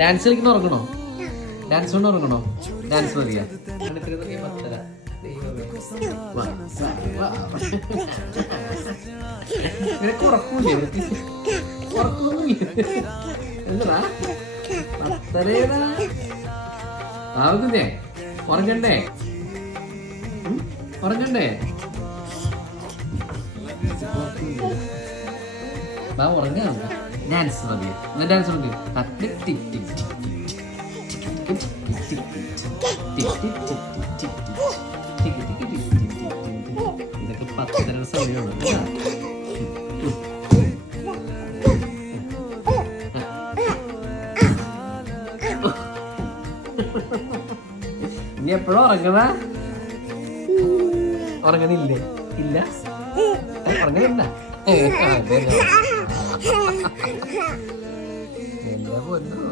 Dance കളിക്കുന്ന ഉറങ്ങണോ? Dance കൊണ്ട് ഉറങ്ങണോ? Dance മതിയാ? നിനക്ക് ഉറക്കൂലേ? ഉറക്കൊന്നുമില്ല. എന്താ പത്തരേതാ? ആവുന്നേ ഉറങ്ങണ്ടേ? ഉറങ്ങണ്ടേ? ഉറങ്ങാ. ഡാൻസ് മതിയോ? ഡാൻസ് മതിയോ? ഇതൊക്കെ 10 സമയമാണ്. ഇനി എപ്പോഴും ഉറങ്ങണ? ഉറങ്ങണില്ലേ? ഇല്ല, ഉറങ്ങണില്ല. എല്ലാ പൊന്നോ.